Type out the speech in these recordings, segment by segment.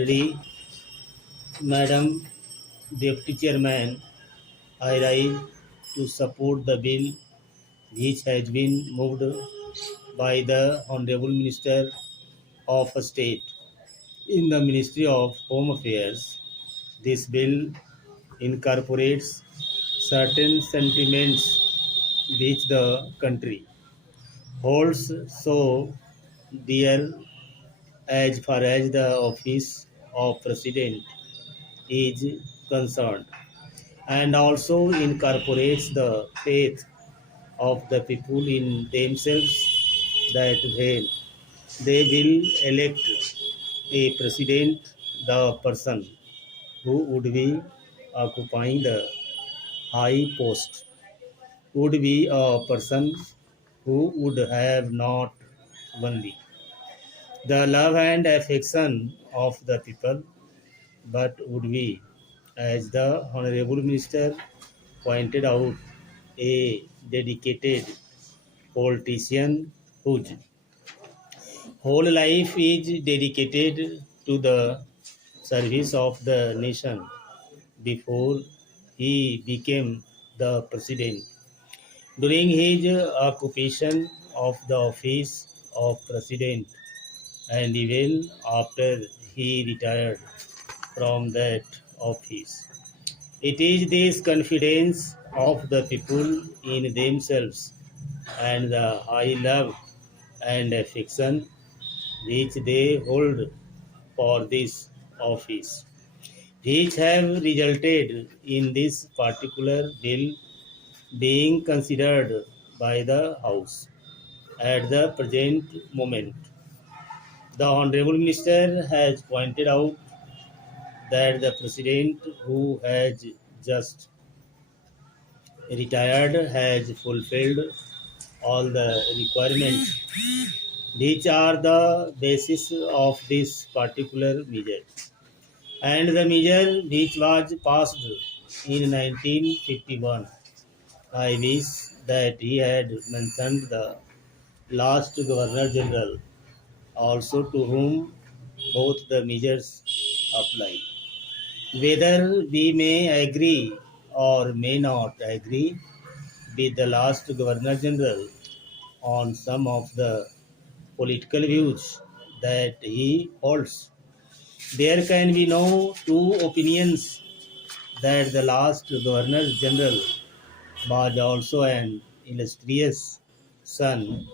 already, Madam Deputy Chairman, I rise to support the bill which has been moved by the Honorable Minister of State in the Ministry of Home Affairs. This bill incorporates certain sentiments which the country holds so dear as far as the office of President is concerned, and also incorporates the faith of the people in themselves that when they will elect a president, the person who would be occupying the high post would be a person who would have not only the love and affection of the people, but would be, as the Honorable Minister pointed out, a dedicated politician whose whole life is dedicated to the service of the nation before he became the president. During his occupation of the office of president and even after he retired from that office, it is this confidence of the people in themselves and the high love and affection which they hold for this office, which have resulted in this particular bill being considered by the House at the present moment. The Honorable Minister has pointed out that the President who has just retired has fulfilled all the requirements which are the basis of this particular measure. And the measure which was passed in 1951, I wish that he had mentioned the last Governor General also to whom both the measures apply. Whether we may agree or may not agree with the last Governor General on some of the political views that he holds, there can be no two opinions that the last Governor General was also an illustrious son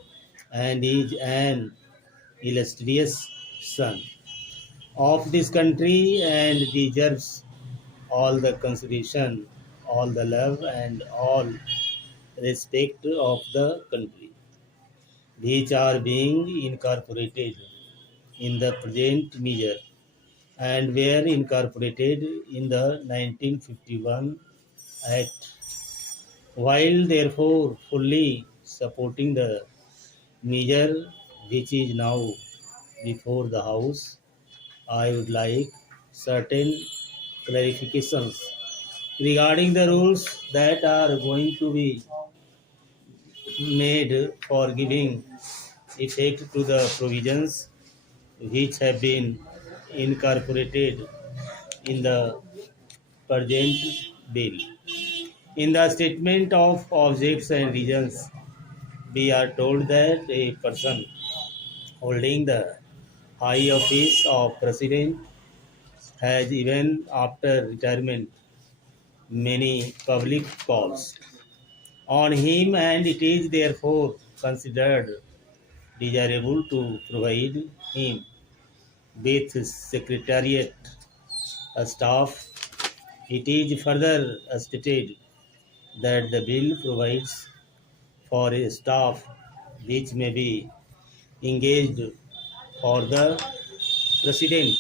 and is an illustrious son of this country and deserves all the consideration, all the love, and all respect of the country, which are being incorporated in the present measure and were incorporated in the 1951 Act. While therefore fully supporting the measure which is now before the House, I would like certain clarifications regarding the rules that are going to be made for giving effect to the provisions which have been incorporated in the present bill. In the statement of objects and reasons, we are told that a person holding the high office of president has even after retirement many public calls on him, and it is therefore considered desirable to provide him with secretariat staff. It is further stated that the bill provides for a staff which may be engaged for the president